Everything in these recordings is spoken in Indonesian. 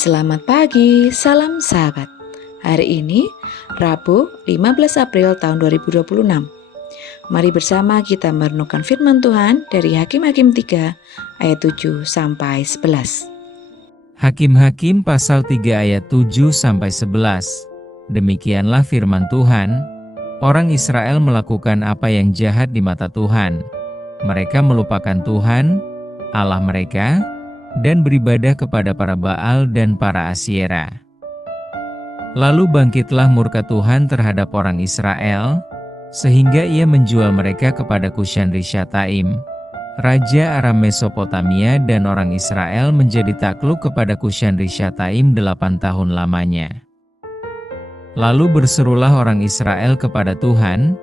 Selamat pagi, salam sahabat. Hari ini Rabu 15 April tahun 2026. Mari bersama kita merenungkan firman Tuhan dari Hakim-Hakim 3 ayat 7 sampai 11. Hakim-Hakim pasal 3 ayat 7 sampai 11. Demikianlah firman Tuhan, orang Israel melakukan apa yang jahat di mata Tuhan. Mereka melupakan Tuhan, Allah mereka, dan beribadah kepada para Baal dan para Asyera. Lalu bangkitlah murka Tuhan terhadap orang Israel, sehingga ia menjual mereka kepada Kushan-Rishathaim, Raja Aram Mesopotamia, dan orang Israel menjadi takluk kepada Kushan-Rishathaim 8 tahun lamanya. Lalu berserulah orang Israel kepada Tuhan,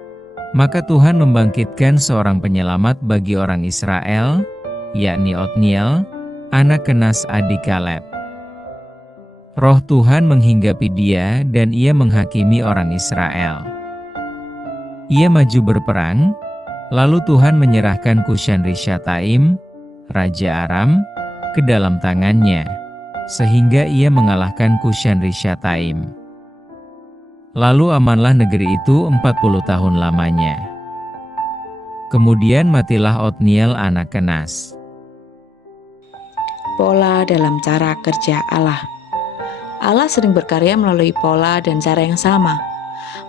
maka Tuhan membangkitkan seorang penyelamat bagi orang Israel, yakni Otniel, anak Kenas adik Kaleb. Roh Tuhan menghinggapi dia dan ia menghakimi orang Israel. Ia maju berperang, lalu Tuhan menyerahkan Kushan-Rishathaim, Raja Aram, ke dalam tangannya, sehingga ia mengalahkan Kushan-Rishathaim. Lalu amanlah negeri itu 40 tahun lamanya. Kemudian matilah Otniel anak Kenas. Pola dalam cara kerja Allah. Allah sering berkarya melalui pola dan cara yang sama.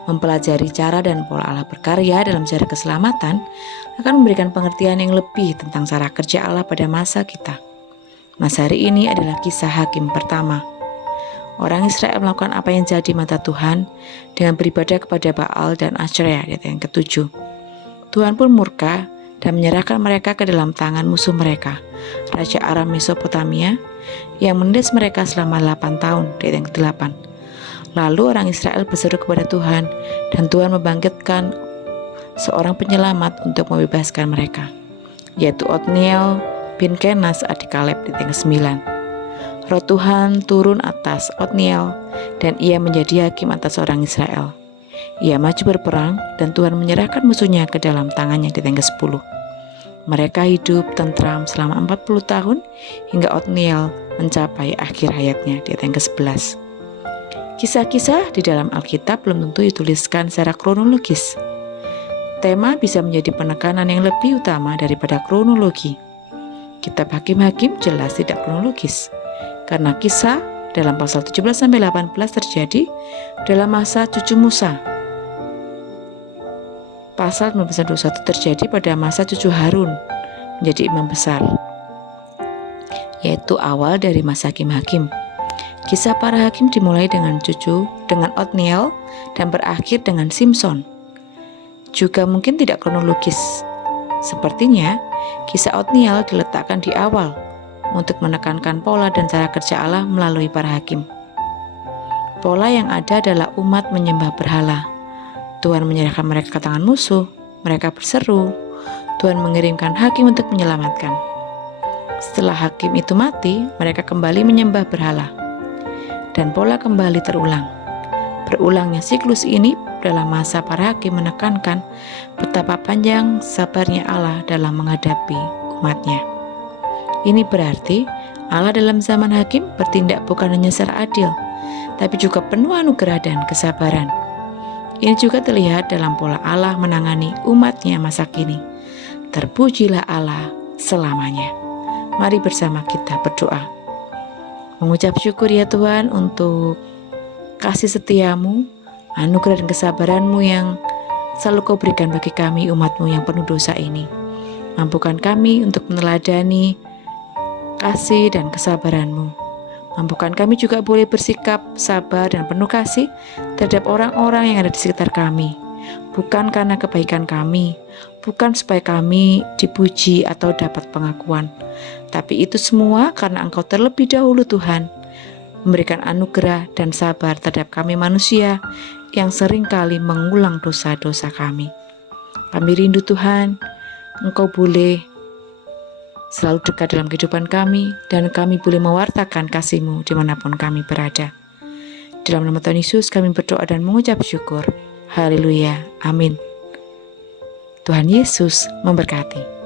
Mempelajari cara dan pola Allah berkarya dalam sejarah keselamatan akan memberikan pengertian yang lebih tentang cara kerja Allah pada masa kita. Masa hari ini adalah kisah Hakim pertama. Orang Israel melakukan apa yang jadi mata Tuhan dengan beribadah kepada Baal dan Asyera di ayat yang ke-7. Tuhan pun murka dan menyerahkan mereka ke dalam tangan musuh mereka, Raja Aram Mesopotamia, yang menindas mereka selama 8 tahun di ayat yang ke-8. Lalu orang Israel berseru kepada Tuhan, dan Tuhan membangkitkan seorang penyelamat untuk membebaskan mereka, yaitu Otniel bin Kenas adik Kaleb di ayat yang ke-9. Roh Tuhan turun atas Otniel, dan ia menjadi hakim atas orang Israel. Ia maju berperang, dan Tuhan menyerahkan musuhnya ke dalam tangannya di ayat yang ke-10. Mereka hidup tentram selama 40 tahun hingga Otniel mencapai akhir hayatnya di ayat yang ke-11. Kisah-kisah di dalam Alkitab belum tentu dituliskan secara kronologis. Tema bisa menjadi penekanan yang lebih utama daripada kronologi. Kitab Hakim-Hakim jelas tidak kronologis, karena kisah dalam pasal 17-18 terjadi dalam masa cucu Musa. Pasal 19-21 terjadi pada masa cucu Harun menjadi imam besar, yaitu awal dari masa Hakim-Hakim. Kisah para hakim dimulai dengan Otniel dan berakhir dengan Simson. Juga mungkin tidak kronologis. Sepertinya kisah Otniel diletakkan di awal untuk menekankan pola dan cara kerja Allah melalui para hakim. Pola yang ada adalah umat menyembah berhala. Tuhan menyerahkan mereka ke tangan musuh, mereka berseru, Tuhan mengirimkan hakim untuk menyelamatkan. Setelah hakim itu mati, mereka kembali menyembah berhala. Dan pola kembali terulang. Berulangnya siklus ini dalam masa para hakim menekankan betapa panjang sabarnya Allah dalam menghadapi umatnya. Ini berarti Allah dalam zaman hakim bertindak bukan hanya secara adil, tapi juga penuh anugerah dan kesabaran. Ini juga terlihat dalam pola Allah menangani umatnya masa kini. Terpujilah Allah selamanya. Mari bersama kita berdoa. Mengucap syukur ya Tuhan untuk kasih setiamu, anugerah dan kesabaranmu yang selalu kau berikan bagi kami umatmu yang penuh dosa ini. Mampukan kami untuk meneladani kasih dan kesabaranmu. Mampukan kami juga boleh bersikap sabar dan penuh kasih terhadap orang-orang yang ada di sekitar kami. Bukan karena kebaikan kami, bukan supaya kami dipuji atau dapat pengakuan, tapi itu semua karena Engkau terlebih dahulu Tuhan memberikan anugerah dan sabar terhadap kami manusia yang seringkali mengulang dosa-dosa kami. Kami rindu Tuhan, Engkau boleh selalu dekat dalam kehidupan kami, dan kami boleh mewartakan kasih-Mu dimanapun kami berada. Dalam nama Tuhan Yesus kami berdoa dan mengucap syukur. Haleluya, amin. Tuhan Yesus memberkati.